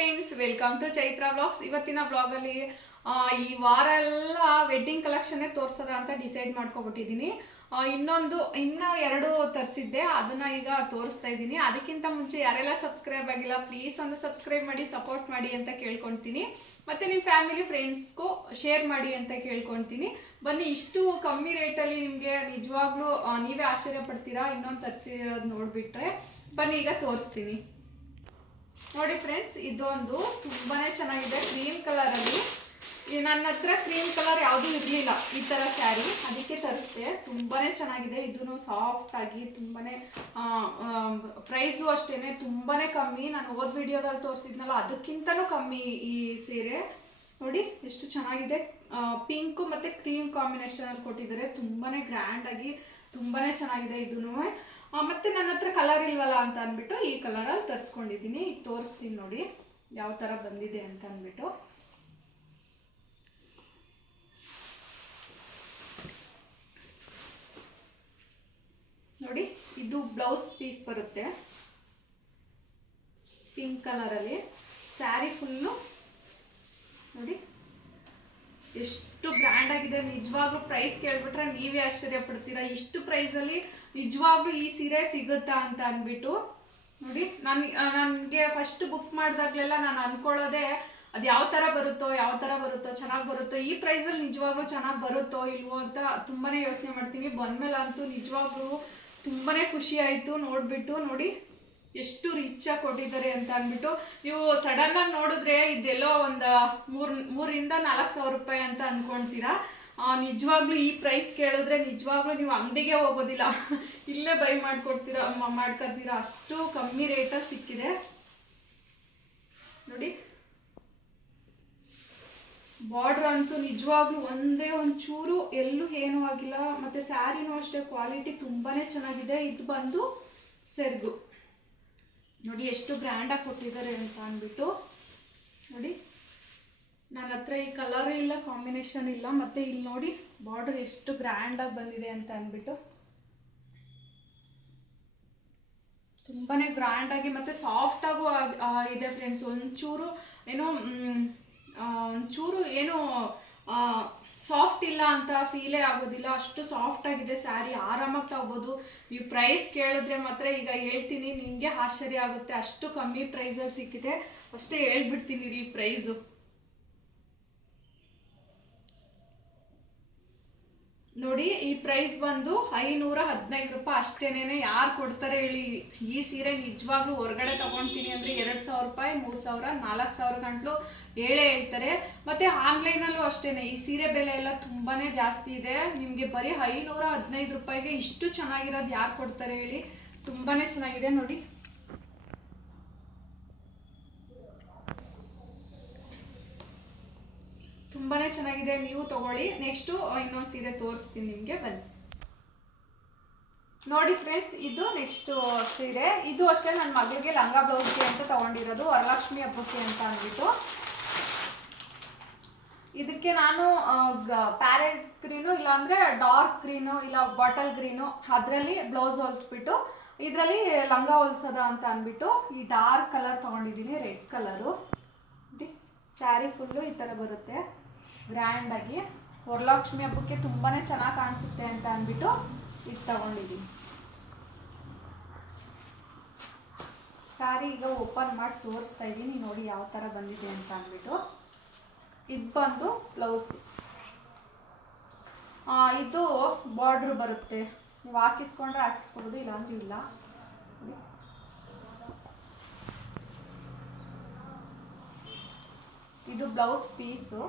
Friends, welcome to Chaitra blogs. ಇವತ್ತಿನ ಬ್ಲಾಗಲ್ಲಿ ಈ ವಾರ ಎಲ್ಲ ವೆಡ್ಡಿಂಗ್ ಕಲೆಕ್ಷನ್ನೇ ತೋರಿಸೋದ ಅಂತ ಡಿಸೈಡ್ ಮಾಡ್ಕೊಬಿಟ್ಟಿದ್ದೀನಿ. ಇನ್ನೂ ಎರಡು ತರಿಸಿದ್ದೆ, ಅದನ್ನು ಈಗ ತೋರಿಸ್ತಾ ಇದ್ದೀನಿ. ಅದಕ್ಕಿಂತ ಮುಂಚೆ ಯಾರೆಲ್ಲ ಸಬ್ಸ್ಕ್ರೈಬ್ ಆಗಿಲ್ಲ ಪ್ಲೀಸ್ ಒಂದು ಸಬ್ಸ್ಕ್ರೈಬ್ ಮಾಡಿ ಸಪೋರ್ಟ್ ಮಾಡಿ ಅಂತ ಕೇಳ್ಕೊಳ್ತೀನಿ. ಮತ್ತು ನಿಮ್ಮ ಫ್ಯಾಮಿಲಿ ಫ್ರೆಂಡ್ಸ್ಗೂ ಶೇರ್ ಮಾಡಿ ಅಂತ ಕೇಳ್ಕೊಳ್ತೀನಿ. ಬನ್ನಿ, ಇಷ್ಟು ಕಮ್ಮಿ ರೇಟಲ್ಲಿ ನಿಮಗೆ ನಿಜವಾಗ್ಲೂ ನೀವೇ ಆಶ್ಚರ್ಯ ಪಡ್ತೀರಾ ಇನ್ನೊಂದು ತರಿಸಿರೋದು ನೋಡಿಬಿಟ್ರೆ. ಬನ್ನಿ ಈಗ ತೋರಿಸ್ತೀನಿ. ನೋಡಿ ಫ್ರೆಂಡ್ಸ್, ಇದೊಂದು ತುಂಬಾ ಚೆನ್ನಾಗಿದೆ ಕ್ರೀಮ್ ಕಲರಲ್ಲಿ. ನನ್ನ ಹತ್ರ ಕ್ರೀಮ್ ಕಲರ್ ಯಾವುದೂ ಇರಲಿಲ್ಲ ಈ ಥರ ಸ್ಯಾರಿ, ಅದಕ್ಕೆ ತರಿಸ್ದೆ. ತುಂಬಾ ಚೆನ್ನಾಗಿದೆ. ಇದೂ ಸಾಫ್ಟ್ ಆಗಿ ತುಂಬಾ ಪ್ರೈಸು ಅಷ್ಟೇ ತುಂಬಾ ಕಮ್ಮಿ. ನಾನು ಹೋದ ವಿಡಿಯೋದಲ್ಲಿ ತೋರಿಸಿದ್ನಲ್ಲ ಅದಕ್ಕಿಂತಲೂ ಕಮ್ಮಿ ಈ ಸೀರೆ. ನೋಡಿ ಎಷ್ಟು ಚೆನ್ನಾಗಿದೆ. ಪಿಂಕು ಮತ್ತು ಕ್ರೀಮ್ ಕಾಂಬಿನೇಷನಲ್ಲಿ ಕೊಟ್ಟಿದ್ದಾರೆ. ತುಂಬಾ ಗ್ರ್ಯಾಂಡಾಗಿ ತುಂಬಾ ಚೆನ್ನಾಗಿದೆ ಇದೂ. ಮತ್ತು ನನ್ನ ಹತ್ರ ಕಲರ್ ಇಲ್ವಲ್ಲ ಅಂತ ಅಂದ್ಬಿಟ್ಟು ಈ ಕಲರಲ್ಲಿ ತರಿಸ್ಕೊಂಡಿದ್ದೀನಿ. ಈಗ ತೋರಿಸ್ತೀನಿ ನೋಡಿ ಯಾವ ಥರ ಬಂದಿದೆ ಅಂತ ಅಂದ್ಬಿಟ್ಟು. ನೋಡಿ, ಇದು ಬ್ಲೌಸ್ ಪೀಸ್ ಬರುತ್ತೆ ಪಿಂಕ್ ಕಲರಲ್ಲಿ. ಸ್ಯಾರಿ ಫುಲ್ಲು ನೋಡಿ ಎಷ್ಟು ಗ್ರ್ಯಾಂಡ್ ಆಗಿದೆ. ನಿಜವಾಗ್ಲೂ ಪ್ರೈಸ್ ಕೇಳ್ಬಿಟ್ರೆ ನೀವೇ ಆಶ್ಚರ್ಯ ಪಡ್ತೀರಾ. ಇಷ್ಟು ಪ್ರೈಸಲ್ಲಿ ನಿಜವಾಗ್ಲೂ ಈ ಸೀರೆ ಸಿಗುತ್ತಾ ಅಂತ ಅಂದ್ಬಿಟ್ಟು. ನೋಡಿ, ನನಗೆ ಫಸ್ಟ್ ಬುಕ್ ಮಾಡಿದಾಗಲೆಲ್ಲ ನಾನು ಅಂದ್ಕೊಳ್ಳೋದೆ ಅದು ಯಾವ ಥರ ಬರುತ್ತೋ ಚೆನ್ನಾಗಿ ಬರುತ್ತೋ, ಈ ಪ್ರೈಸಲ್ಲಿ ನಿಜವಾಗ್ಲೂ ಚೆನ್ನಾಗಿ ಬರುತ್ತೋ ಇಲ್ವೋ ಅಂತ ತುಂಬಾ ಯೋಚನೆ ಮಾಡ್ತೀನಿ. ಬಂದಮೇಲೆ ಅಂತೂ ನಿಜವಾಗ್ಲೂ ತುಂಬಾ ಖುಷಿ ಆಯಿತು ನೋಡಿಬಿಟ್ಟು. ನೋಡಿ ಎಷ್ಟು ರಿಚಾಗಿ ಕೊಟ್ಟಿದ್ದಾರೆ ಅಂತ ಅಂದ್ಬಿಟ್ಟು. ನೀವು ಸಡನ್ನಾಗಿ ನೋಡಿದ್ರೆ ಇದೆಲ್ಲೋ ಒಂದು 3,000-4,000 ರೂಪಾಯಿ ಅಂತ ಅಂದ್ಕೊಳ್ತೀರಾ. ನಿಜವಾಗ್ಲೂ ಈ ಪ್ರೈಸ್ ಕೇಳಿದ್ರೆ ನಿಜವಾಗ್ಲೂ ನೀವು ಅಂಗಡಿಗೆ ಹೋಗೋದಿಲ್ಲ, ಇಲ್ಲೇ ಬೈ ಮಾಡ್ಕೊತೀರಾ. ಅಷ್ಟು ಕಮ್ಮಿ ರೇಟಲ್ಲಿ ಸಿಕ್ಕಿದೆ ನೋಡಿ. ಬಾರ್ಡ್ರ್ ಅಂತೂ ನಿಜವಾಗ್ಲೂ ಒಂಚೂರು ಎಲ್ಲೂ ಏನೂ ಆಗಿಲ್ಲ. ಮತ್ತು ಸ್ಯಾರಿನೂ ಅಷ್ಟೇ ಕ್ವಾಲಿಟಿ ತುಂಬಾ ಚೆನ್ನಾಗಿದೆ. ಇದು ಬಂದು ಸೆರ್ಗು ನೋಡಿ ಎಷ್ಟು ಗ್ರ್ಯಾಂಡಾಗಿ ಕೊಟ್ಟಿದ್ದಾರೆ ಅಂತ ಅಂದ್ಬಿಟ್ಟು. ನೋಡಿ, ನನ್ನ ಹತ್ರ ಈ ಕಲರ್ ಇಲ್ಲ, ಕಾಂಬಿನೇಷನ್ ಇಲ್ಲ. ಮತ್ತು ಇಲ್ಲಿ ನೋಡಿ ಬಾರ್ಡರ್ ಎಷ್ಟು ಗ್ರ್ಯಾಂಡಾಗಿ ಬಂದಿದೆ ಅಂತ ಅಂದ್ಬಿಟ್ಟು. ತುಂಬಾ ಗ್ರ್ಯಾಂಡಾಗಿ ಮತ್ತು ಸಾಫ್ಟಾಗೂ ಇದೆ ಫ್ರೆಂಡ್ಸ್. ಒಂಚೂರು ಏನೋ ಸಾಫ್ಟ್ ಇಲ್ಲ ಅಂತ ಫೀಲೇ ಆಗೋದಿಲ್ಲ. ಅಷ್ಟು ಸಾಫ್ಟ್ ಆಗಿದೆ ಸ್ಯಾರಿ. ಆರಾಮಾಗಿ ತಗೋಬೋದು. ಈ ಪ್ರೈಸ್ ಕೇಳಿದ್ರೆ ಮಾತ್ರ ಈಗ ಹೇಳ್ತೀನಿ, ನಿಮಗೆ ಆಶ್ಚರ್ಯ ಆಗುತ್ತೆ. ಅಷ್ಟು ಕಮ್ಮಿ ಪ್ರೈಸಲ್ಲಿ ಸಿಕ್ಕಿದೆ. ಅಷ್ಟೇ ಹೇಳ್ಬಿಡ್ತೀನಿ ಈ ಪ್ರೈಸು. ನೋಡಿ, ಈ ಪ್ರೈಸ್ ಬಂದು 515 ರೂಪಾಯಿ ಅಷ್ಟೇನೆ. ಯಾರು ಕೊಡ್ತಾರೆ ಹೇಳಿ ಈ ಸೀರೆ? ನಿಜವಾಗ್ಲೂ ಹೊರಗಡೆ ತೊಗೊಳ್ತೀನಿ ಅಂದರೆ 2,000 ರೂಪಾಯಿ, 3,000, 4,000 ಗಂಟಲು ಹೇಳ್ತಾರೆ. ಮತ್ತು ಆನ್ಲೈನಲ್ಲೂ ಅಷ್ಟೇ. ಈ ಸೀರೆ ಬೆಲೆ ಎಲ್ಲ ತುಂಬಾ ಜಾಸ್ತಿ ಇದೆ. ನಿಮಗೆ ಬರೀ 515 ರೂಪಾಯಿಗೆ ಇಷ್ಟು ಚೆನ್ನಾಗಿರೋದು ಯಾರು ಕೊಡ್ತಾರೆ ಹೇಳಿ? ತುಂಬಾ ಚೆನ್ನಾಗಿದೆ ನೋಡಿ. ತುಂಬಾ ಚೆನ್ನಾಗಿದೆ, ನೀವು ತಗೊಳ್ಳಿ. ನೆಕ್ಸ್ಟು ಇನ್ನೊಂದು ಸೀರೆ ತೋರಿಸ್ತೀನಿ ನಿಮಗೆ, ಬನ್ನಿ ನೋಡಿ ಫ್ರೆಂಡ್ಸ್. ಇದು ನೆಕ್ಸ್ಟು ಸೀರೆ. ಇದು ಅಷ್ಟೇ ನನ್ನ ಮಗಳಿಗೆ ಲಂಗ ಬ್ಲೌಸ್ಗೆ ಅಂತ ತೊಗೊಂಡಿರೋದು, ವರಲಕ್ಷ್ಮಿ ಹಬ್ಬಕ್ಕೆ ಅಂತ ಅಂದ್ಬಿಟ್ಟು. ಇದಕ್ಕೆ ನಾನು ಪ್ಯಾರೆಟ್ ಗ್ರೀನು ಇಲ್ಲಾಂದರೆ ಡಾರ್ಕ್ ಗ್ರೀನು ಇಲ್ಲ ಬಾಟಲ್ ಗ್ರೀನು ಅದರಲ್ಲಿ ಬ್ಲೌಸ್ ಹೊಲಿಸ್ಬಿಟ್ಟು ಇದರಲ್ಲಿ ಲಂಗ ಹೊಲಿಸೋದ ಅಂತ ಅಂದ್ಬಿಟ್ಟು ಈ ಡಾರ್ಕ್ ಕಲರ್ ತೊಗೊಂಡಿದ್ದೀನಿ, ರೆಡ್ ಕಲರು. ನೋಡಿ, ಸ್ಯಾರಿ ಫುಲ್ಲು ಈ ಥರ ಬರುತ್ತೆ ಗ್ರ್ಯಾಂಡಾಗಿ. ವರಲಕ್ಷ್ಮಿ ಹಬ್ಬಕ್ಕೆ ತುಂಬಾ ಚೆನ್ನಾಗಿ ಕಾಣಿಸುತ್ತೆ ಅಂತ ಅಂದ್ಬಿಟ್ಟು ಇದು ತಗೊಂಡಿದ್ದೀನಿ. ಸ್ಯಾರಿ ಈಗ ಓಪನ್ ಮಾಡಿ ತೋರಿಸ್ತಾ ಇದ್ದೀನಿ ನೋಡಿ ಯಾವ ಥರ ಬಂದಿದೆ ಅಂತ ಅಂದ್ಬಿಟ್ಟು. ಇದು ಬಂದು ಬ್ಲೌಸು. ಇದು ಬಾರ್ಡ್ರ್ ಬರುತ್ತೆ. ನೀವು ಹಾಕಿಸ್ಕೊಂಡ್ರೆ ಹಾಕಿಸ್ಕೊಬೋದು, ಇಲ್ಲಾಂದ್ರೆ ಇಲ್ಲ. ಇದು ಬ್ಲೌಸ್ ಪೀಸು,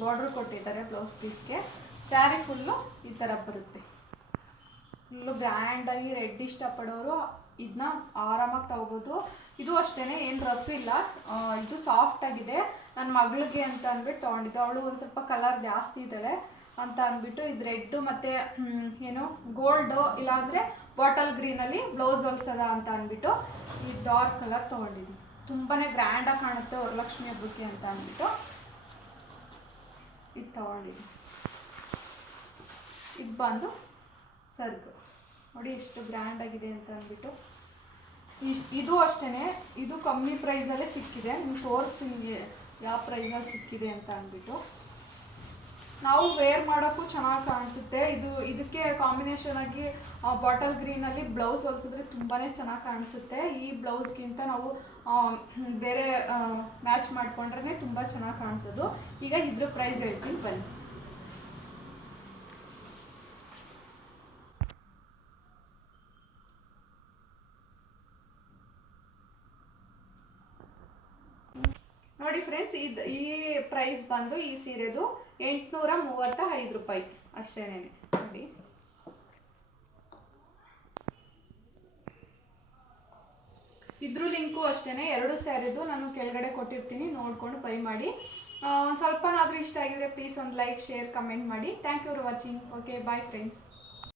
ಬಾರ್ಡ್ರ್ ಕೊಟ್ಟಿದ್ದಾರೆ ಬ್ಲೌಸ್ ಪೀಸ್ಗೆ. ಸ್ಯಾರಿ ಫುಲ್ಲು ಈ ಥರ ಬರುತ್ತೆ. ಫುಲ್ಲು ಗ್ರ್ಯಾಂಡಾಗಿ ರೆಡ್ ಇಷ್ಟಪಡೋರು ಇದನ್ನ ಆರಾಮಾಗಿ ತಗೋಬೋದು. ಇದು ಅಷ್ಟೇ, ಏನು ರಫ್ ಇಲ್ಲ. ಇದು ಸಾಫ್ಟ್ ಆಗಿದೆ. ನನ್ನ ಮಗಳಿಗೆ ಅಂತ ಅಂದ್ಬಿಟ್ಟು ತೊಗೊಂಡಿದ್ದೆ. ಅವಳು ಒಂದು ಸ್ವಲ್ಪ ಕಲರ್ ಜಾಸ್ತಿ ಇದ್ದಾಳೆ ಅಂತ ಅಂದ್ಬಿಟ್ಟು ಇದು ರೆಡ್ಡು ಮತ್ತು ಗೋಲ್ಡು ಇಲ್ಲಾಂದರೆ ಬಾಟಲ್ ಗ್ರೀನಲ್ಲಿ ಬ್ಲೌಸ್ ಹೊಲ್ಸೋದ ಅಂತ ಅಂದ್ಬಿಟ್ಟು ಈ ಡಾರ್ಕ್ ಕಲರ್ ತೊಗೊಂಡಿದ್ದೀನಿ. ತುಂಬಾ ಗ್ರ್ಯಾಂಡಾಗಿ ಕಾಣುತ್ತೆ ವರಲಕ್ಷ್ಮಿ ಹಬ್ಬಕ್ಕೆ ಅಂತ ಅಂದ್ಬಿಟ್ಟು ಇದು ತೊಗೊಂಡಿದ್ದೀನಿ. ಇದು ಬಂದು ಸರ್ಗು ನೋಡಿ ಎಷ್ಟು ಗ್ರ್ಯಾಂಡಾಗಿದೆ ಅಂತ ಅಂದ್ಬಿಟ್ಟು. ಇದು ಅಷ್ಟೇ, ಇದು ಕಮ್ಮಿ ಪ್ರೈಸಲ್ಲೇ ಸಿಕ್ಕಿದೆ. ನಿಮ್ಗೆ ತೋರಿಸ್ತೀನಿ ಯಾವ ಪ್ರೈಸಲ್ಲಿ ಸಿಕ್ಕಿದೆ ಅಂತ ಅಂದ್ಬಿಟ್ಟು. ನಾವು ವೇರ್ ಮಾಡೋಕ್ಕೂ ಚೆನ್ನಾಗಿ ಕಾಣಿಸುತ್ತೆ. ಇದಕ್ಕೆ ಕಾಂಬಿನೇಷನ್ ಆಗಿ ಬಾಟಲ್ ಗ್ರೀನಲ್ಲಿ ಬ್ಲೌಸ್ ಹೊಲಿಸಿದ್ರೆ ತುಂಬಾ ಚೆನ್ನಾಗಿ ಕಾಣಿಸುತ್ತೆ. ಈ ಬ್ಲೌಸ್ಗಿಂತ ನಾವು ಬೇರೆ ಮ್ಯಾಚ್ ಮಾಡಿಕೊಂಡ್ರೆ ತುಂಬ ಚೆನ್ನಾಗಿ ಕಾಣಿಸೋದು. ಈಗ ಇದ್ರ ಪ್ರೈಸ್ ಹೇಳ್ತೀನಿ ಬನ್ನಿ. ನೋಡಿ ಫ್ರೆಂಡ್ಸ್, ಈ ಪ್ರೈಸ್ ಬಂದು ಈ ಸೀರೆದು 835 ರೂಪಾಯಿ ಅಷ್ಟೇನೆ ನೋಡಿ. ಇದ್ರ ಲಿಂಕು ಅಷ್ಟೇ, 2 ಸ್ಯಾರಿದು ನಾನು ಕೆಳಗಡೆ ಕೊಟ್ಟಿರ್ತೀನಿ, ನೋಡ್ಕೊಂಡು ಬೈ ಮಾಡಿ. ಒಂದು ಸ್ವಲ್ಪನಾದರೂ ಇಷ್ಟ ಆಗಿದ್ರೆ ಪ್ಲೀಸ್ ಒಂದು ಲೈಕ್, ಶೇರ್, ಕಮೆಂಟ್ ಮಾಡಿ. Thank you for watching. Okay, bye friends.